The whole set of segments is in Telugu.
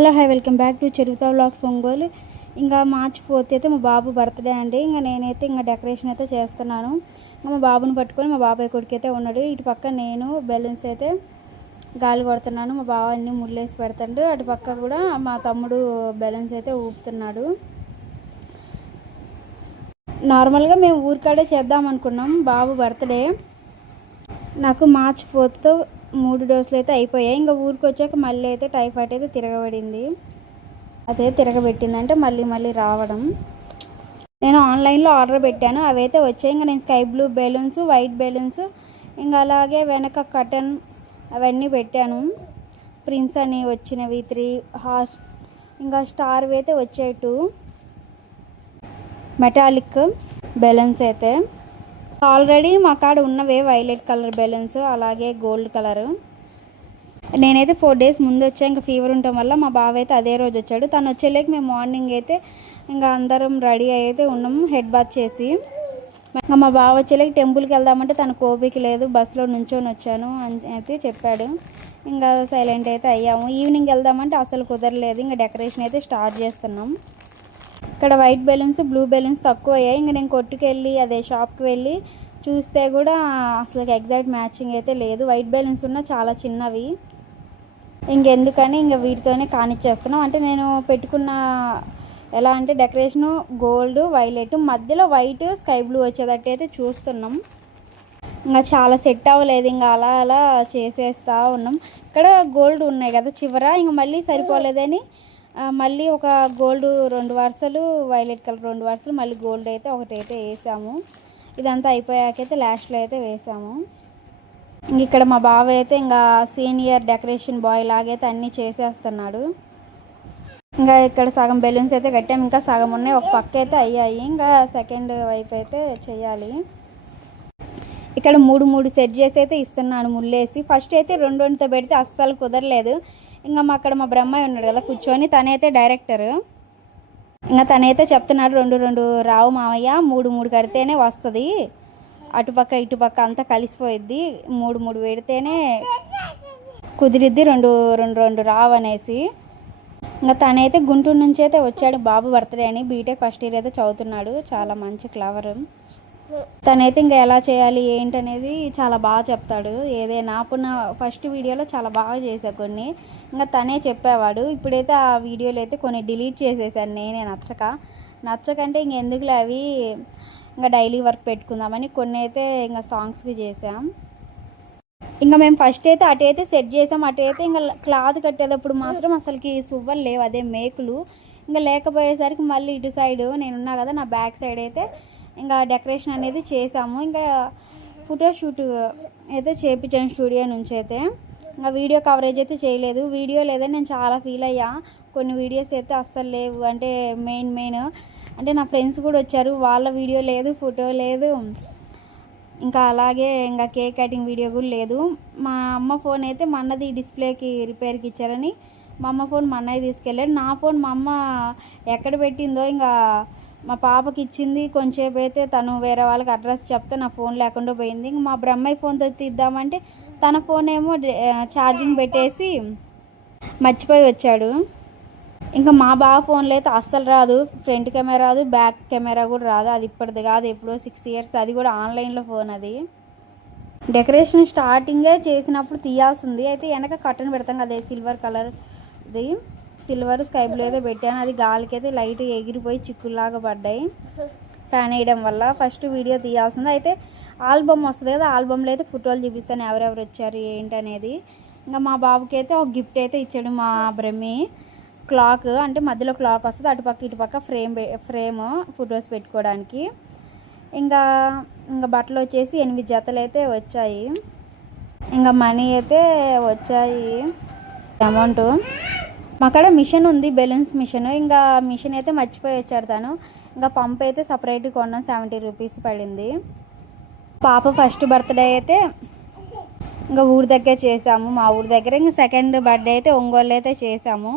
Hello hi welcome back to చరిత్ర వ్లాగ్స్ ఒంగోలు. ఇంకా మార్చ్ 4th అయితే మా బాబు బర్త్డే అండి. ఇంకా నేనైతే ఇంకా డెకరేషన్ అయితే చేస్తున్నాను. మా బాబుని పట్టుకొని మా బాబాయ్ కొడుకు అయితే ఉన్నాడు. ఇటు పక్క నేను బెలూన్స్ అయితే గాలి కొడుతున్నాను. మా బావ అన్ని ముళ్ళేసి పెడతాడు. అటు పక్క కూడా మా తమ్ముడు బెలూన్స్ అయితే ఊపుతున్నాడు. నార్మల్గా మేము ఊరికాడే చేద్దాం అనుకున్నాం బాబు బర్త్డే. నాకు మార్చ్ 4th 3 డోసులు అయితే అయిపోయాయి. ఇంకా ఊరికి వచ్చాక మళ్ళీ అయితే టైఫాయిడ్ అయితే తిరగబడింది. అదే తిరగబెట్టిందంటే మళ్ళీ రావడం. నేను ఆన్లైన్లో ఆర్డర్ పెట్టాను, అవి అయితే వచ్చాయి. ఇంకా నేను sky blue balloons, white balloons, ఇంకా అలాగే వెనక కటన్ అవన్నీ పెట్టాను. ప్రిన్స్ అని వచ్చినవి 3 హార్స్, ఇంకా స్టార్వి అయితే వచ్చాయి 2 మెటాలిక్ బెలూన్స్ అయితే. ఆల్రెడీ మా కాడ ఉన్నవే వైలెట్ కలర్ బెలూన్స్, అలాగే గోల్డ్ కలరు. నేనైతే 4 days ముందు వచ్చా. ఇంకా ఫీవర్ ఉండటం వల్ల మా బావ అయితే అదే రోజు వచ్చాడు. తను వచ్చేలేక మేము మార్నింగ్ అయితే ఇంకా అందరం రెడీ అయితే ఉన్నాము, హెడ్ బాత్ చేసి. ఇంకా మా బావ వచ్చేలేక టెంపుల్కి వెళ్దామంటే తనకు ఓపిక లేదు, బస్సులో నుంచొని వచ్చాను అని అయితే చెప్పాడు. ఇంకా సైలెంట్ అయితే అయ్యాము. ఈవినింగ్ వెళ్దామంటే అసలు కుదరలేదు. ఇంకా డెకరేషన్ అయితే స్టార్ట్ చేస్తున్నాం. ఇక్కడ వైట్ బెలూన్స్, బ్లూ బెలూన్స్ తక్కువ అయ్యాయి. ఇంకా నేను కొట్టుకెళ్ళి అదే షాప్కి వెళ్ళి చూస్తే కూడా అసలు ఎగ్జాక్ట్ మ్యాచింగ్ అయితే లేదు. వైట్ బెలూన్స్ ఉన్న చాలా చిన్నవి. ఇంకెందుకని ఇంకా వీటితోనే కానిచ్చేస్తున్నాం. అంటే నేను పెట్టుకున్న ఎలా అంటే డెకరేషను గోల్డ్, వైలెట్, మధ్యలో వైట్, స్కై బ్లూ వచ్చేటట్టు అయితే చూస్తున్నాం. ఇంకా చాలా సెట్ అవ్వలేదు. ఇంకా అలా చేసేస్తూ ఉన్నాం. ఇక్కడ గోల్డ్ ఉన్నాయి కదా చివర, ఇంకా మళ్ళీ సరిపోలేదని మళ్ళీ ఒక గోల్డ్ 2 వరుసలు, వైలెట్ కలర్ 2 వరుసలు, మళ్ళీ గోల్డ్ అయితే ఒకటైతే వేసాము. ఇదంతా అయిపోయాకైతే లాస్ట్లో అయితే వేసాము. ఇక్కడ మా బావ అయితే ఇంకా సీనియర్ డెకరేషన్ బాయ్ లాగైతే అన్నీ చేసేస్తున్నాడు. ఇంకా ఇక్కడ సగం బెలూన్స్ అయితే కట్టాము, ఇంకా సగం ఉన్నాయి. ఒక పక్క అయితే అయ్యాయి, ఇంకా సెకండ్ వైపు అయితే చేయాలి. ఇక్కడ 3 సెట్ చేసి అయితే ఇస్తున్నాను ముళ్ళేసి. ఫస్ట్ అయితే 2తో పెడితే అస్సలు కుదరలేదు. ఇంకా అక్కడ మా బ్రహ్మయ్య ఉన్నాడు కదా కూర్చొని, తనైతే డైరెక్టర్. ఇంకా తనైతే చెప్తున్నాడు 2 రావు మామయ్య, 3 కడితేనే వస్తుంది, అటుపక్క ఇటుపక్క అంతా కలిసిపోయిద్ది, 3 పెడితేనే కుదిరిద్ది, 2 రావు అనేసి. ఇంకా తనైతే గుంటూరు నుంచి అయితే వచ్చాడు బాబు బర్త్డే అని. బీటెక్ ఫస్ట్ ఇయర్ అయితే చదువుతున్నాడు, చాలా మంచి క్లవర్. తనైతే ఇంకా ఎలా చేయాలి ఏంటనేది చాలా బాగా చెప్తాడు. ఏదైనా అప్పుడు నా ఫస్ట్ వీడియోలో చాలా బాగా చేశా కొన్ని, ఇంకా తనే చెప్పేవాడు. ఇప్పుడైతే ఆ వీడియోలు అయితే కొన్ని డిలీట్ చేసేసాను నేనే, నచ్చకంటే ఇంకెందుకులే అవి, ఇంకా డైలీ వర్క్ పెట్టుకుందామని కొన్ని అయితే ఇంకా సాంగ్స్కి చేసాం. ఇంకా మేము ఫస్ట్ అయితే అటైతే సెట్ చేసాం. అటైతే ఇంకా క్లాత్ కట్టేటప్పుడు మాత్రం అసలుకి సువ్వలు లేవు, అదే మేకులు. ఇంకా లేకపోయేసరికి మళ్ళీ ఇటు సైడు నేనున్నా కదా, నా బ్యాక్ సైడ్ అయితే ఇంకా డెకరేషన్ అనేది చేసాము. ఇంకా ఫోటోషూట్ అయితే చేయించాను స్టూడియో నుంచి అయితే. ఇంకా వీడియో కవరేజ్ అయితే చేయలేదు. వీడియో లేదని నేను చాలా ఫీల్ అయ్యా. కొన్ని వీడియోస్ అయితే అస్సలు లేవు, అంటే మెయిన్ అంటే నా ఫ్రెండ్స్ కూడా వచ్చారు, వాళ్ళ వీడియో లేదు, ఫోటో లేదు. ఇంకా అలాగే ఇంకా కేక్ కటింగ్ వీడియో కూడా లేదు. మా అమ్మ ఫోన్ అయితే మా అన్నది డిస్ప్లేకి రిపేర్కి ఇచ్చారని మా అమ్మ ఫోన్ మా అన్నయ్య తీసుకెళ్ళాడు. నా ఫోన్ మా అమ్మ ఎక్కడ పెట్టిందో ఇంకా మా పాపకి ఇచ్చింది. కొంచెంసేపు అయితే తను వేరే వాళ్ళకి అడ్రస్ చెప్తే నా ఫోన్ లేకుండా పోయింది. ఇంక మా బ్రహ్మయ్య ఫోన్తో తీద్దామంటే తన ఫోన్ ఏమో ఛార్జింగ్ పెట్టేసి మర్చిపోయి వచ్చాడు. ఇంకా మా బావ ఫోన్లో అయితే అస్సలు రాదు, ఫ్రంట్ కెమెరా రాదు, బ్యాక్ కెమెరా కూడా రాదు. అది ఇప్పటిది కాదు, ఎప్పుడో 6 years, అది కూడా ఆన్లైన్లో ఫోన్. అది డెకరేషన్ స్టార్టింగే చేసినప్పుడు తీయాల్సింది. అయితే వెనక కట్టను పెడతాం కదా, సిల్వర్ కలర్ది, సిల్వర్ స్కై బ్లూ అయితే పెట్టాను. అది గాలికి అయితే లైట్ ఎగిరిపోయి చిక్కుల్లాగా పడ్డాయి ఫ్యాన్ వేయడం వల్ల. ఫస్ట్ వీడియో తీయాల్సింది. అయితే ఆల్బమ్ వస్తుంది కదా, ఆల్బంలో అయితే ఫోటోలు చూపిస్తాను ఎవరెవరు వచ్చారు ఏంటనేది. ఇంకా మా బాబుకి అయితే ఒక గిఫ్ట్ అయితే ఇచ్చాడు మా బ్రహ్మి, క్లాక్. అంటే మధ్యలో క్లాక్ వస్తుంది, అటుపక్క ఇటుపక్క ఫ్రేమ్ ఫొటోస్ పెట్టుకోవడానికి. ఇంకా బట్టలు వచ్చేసి 8 జతలు అయితే వచ్చాయి. ఇంకా మనీ అయితే వచ్చాయి అమౌంట్. మా కాడ మిషన్ ఉంది, బెలూన్స్ మిషన్. ఇంకా మిషన్ అయితే మర్చిపోయి వచ్చాడు తను. ఇంకా పంప్ అయితే సపరేట్గా కొన్నాం, 70 rupees పడింది. పాప ఫస్ట్ బర్త్డే అయితే ఇంకా ఊరి దగ్గర చేసాము, మా ఊరి దగ్గర. ఇంకా సెకండ్ బర్త్డే అయితే ఒంగోలు అయితే చేసాము.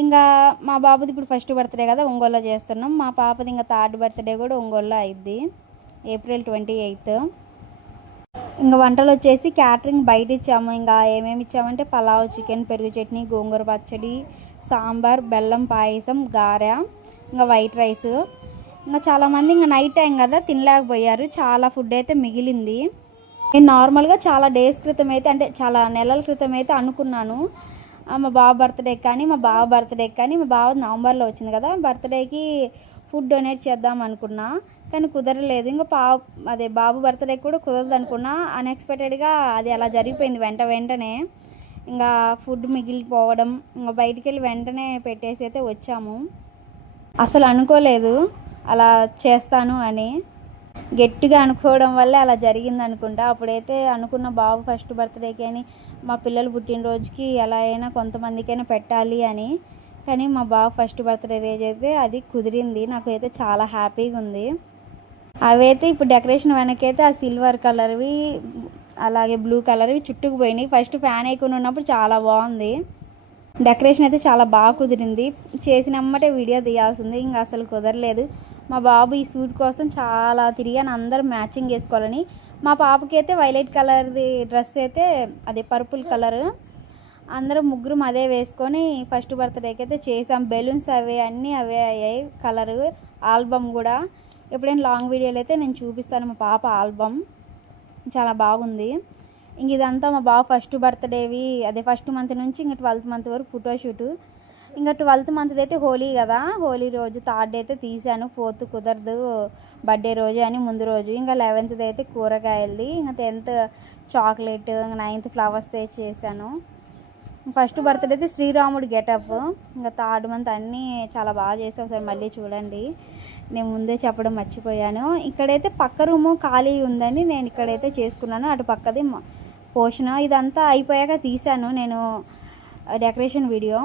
ఇంకా మా బాబుది ఇప్పుడు ఫస్ట్ బర్త్డే కదా, ఒంగోలులో చేస్తున్నాం. మా పాపది ఇంకా 3rd బర్త్డే కూడా ఒంగోలులో అయిద్ది, April 28th. ఇంకా వంటలు వచ్చేసి క్యాటరింగ్ బయట ఇచ్చాము. ఇంకా ఏమేమి ఇచ్చామంటే పలావ్, చికెన్, పెరుగు చట్నీ, గోంగూర పచ్చడి, సాంబార్, బెల్లం పాయసం, గారె, ఇంకా వైట్ రైస్. ఇంకా చాలామంది ఇంకా నైట్ టైం కదా తినలేకపోయారు, చాలా ఫుడ్ అయితే మిగిలింది. నేను నార్మల్గా చాలా డేస్ క్రితం అయితే, అంటే చాలా నెలల క్రితం అయితే అనుకున్నాను మా బావ బర్త్డేకి కానీ మా బావ నవంబర్లో వచ్చింది కదా, బర్త్డేకి ఫుడ్ డొనేట్ చేద్దాం అనుకున్నా, కానీ కుదరలేదు. ఇంకా బాబు బర్త్డేకి కూడా కుదరదు అనుకున్నా. అన్ఎక్స్పెక్టెడ్గా అది అలా జరిగిపోయింది వెంటనే. ఇంకా ఫుడ్ మిగిలిపోవడం, ఇంకా బయటికి వెళ్ళి వెంటనే పెట్టేసి అయితే వచ్చాము. అసలు అనుకోలేదు అలా చేస్తాను అని, గట్టిగా అనుకోవడం వల్లే అలా జరిగింది అనుకుంటా. అప్పుడైతే అనుకున్న బాబు ఫస్ట్ బర్త్డేకి అని, మా పిల్లలు పుట్టినరోజుకి ఎలా అయినా కొంతమందికైనా పెట్టాలి అని. కానీ మా బాబు ఫస్ట్ బర్త్డే రోజు అయితే అది కుదిరింది. నాకైతే చాలా హ్యాపీగా ఉంది. అవైతే ఇప్పుడు డెకరేషన్ వెనకైతే ఆ సిల్వర్ కలర్వి అలాగే బ్లూ కలర్వి చుట్టుకుపోయినాయి. ఫస్ట్ ఫ్యాన్ వేయకుండా ఉన్నప్పుడు చాలా బాగుంది. డెకరేషన్ అయితే చాలా బాగా కుదిరింది. చేసినమ్మటే వీడియో తీయాల్సింది, ఇంకా అసలు కుదరలేదు. మా బాబు ఈ సూట్ కోసం చాలా తిరిగాను, అందరూ మ్యాచింగ్ వేసుకోవాలని. మా పాపకి అయితే వైలెట్ కలర్ది డ్రెస్ అయితే, అదే పర్పుల్ కలర్, అందరూ ముగ్గురు అదే వేసుకొని ఫస్ట్ బర్త్డేకి అయితే చేసాం. బెలూన్స్ అన్నీ అవే అయ్యాయి కలరు. ఆల్బమ్ కూడా ఎప్పుడైనా లాంగ్ వీడియోలు అయితే నేను చూపిస్తాను మా పాప ఆల్బమ్, చాలా బాగుంది. ఇంక ఇదంతా మా బాబు ఫస్ట్ బర్త్డేవి, అదే ఫస్ట్ మంత్ నుంచి ఇంకా 12th మంత్ వరకు ఫోటోషూటు. ఇంకా 12th మంత్ది అయితే హోలీ కదా, హోలీ రోజు 3rd అయితే తీసాను, 4th కుదరదు బర్త్డే రోజు అని ముందు రోజు. ఇంకా 11th అయితే కూరగాయలది, ఇంకా 10th చాక్లెట్, ఇంకా 9th ఫ్లవర్స్ చేశాను. ఫస్ట్ బర్త్డే అయితే శ్రీరాముడు గెటప్. ఇంకా 3rd మంత్ అన్నీ చాలా బాగా చేసాం, ఒకసారి మళ్ళీ చూడండి. నేను ముందే చెప్పడం మర్చిపోయాను. ఇక్కడైతే పక్క రూము ఖాళీ ఉందని నేను ఇక్కడైతే చేసుకున్నాను, అటు పక్కది పోషణ. ఇదంతా అయిపోయాక తీశాను నేను డెకరేషన్ వీడియో.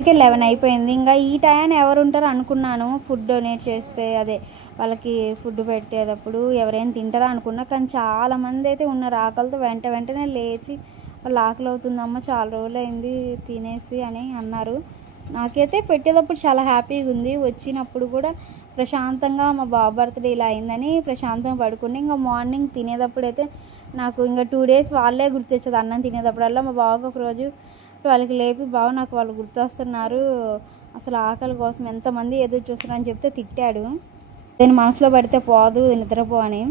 ఇంకా 11 అయిపోయింది. ఇంకా ఈ టైం ఎవరు ఉంటారు అనుకున్నాను, ఫుడ్ డొనేట్ చేస్తే అదే వాళ్ళకి ఫుడ్ పెట్టేటప్పుడు ఎవరైనా తింటారా అనుకున్నా. కానీ చాలామంది అయితే ఉన్నారు ఆకలితో. వెంటనే లేచి వాళ్ళు ఆకలి అవుతుందమ్మ చాలా రోజులు అయింది తినేసి అని అన్నారు. నాకైతే పెట్టేటప్పుడు చాలా హ్యాపీగా ఉంది. వచ్చినప్పుడు కూడా ప్రశాంతంగా మా బాబు బర్త్డే ఇలా అయిందని ప్రశాంతంగా పడుకుని, ఇంకా మార్నింగ్ తినేటప్పుడు అయితే నాకు ఇంకా 2 days వాళ్ళే గుర్తొచ్చేది. అన్నం తినేటప్పుడల్లా మా బాబుకి ఒకరోజు వాళ్ళకి లేపి, బాబు నాకు వాళ్ళు గుర్తొస్తున్నారు, అసలు ఆకలి కోసం ఎంతమంది ఎదురు చూస్తున్నారని చెప్తే తిట్టాడు. నేను మనసులో పడితే పోదు నిద్రపో అని.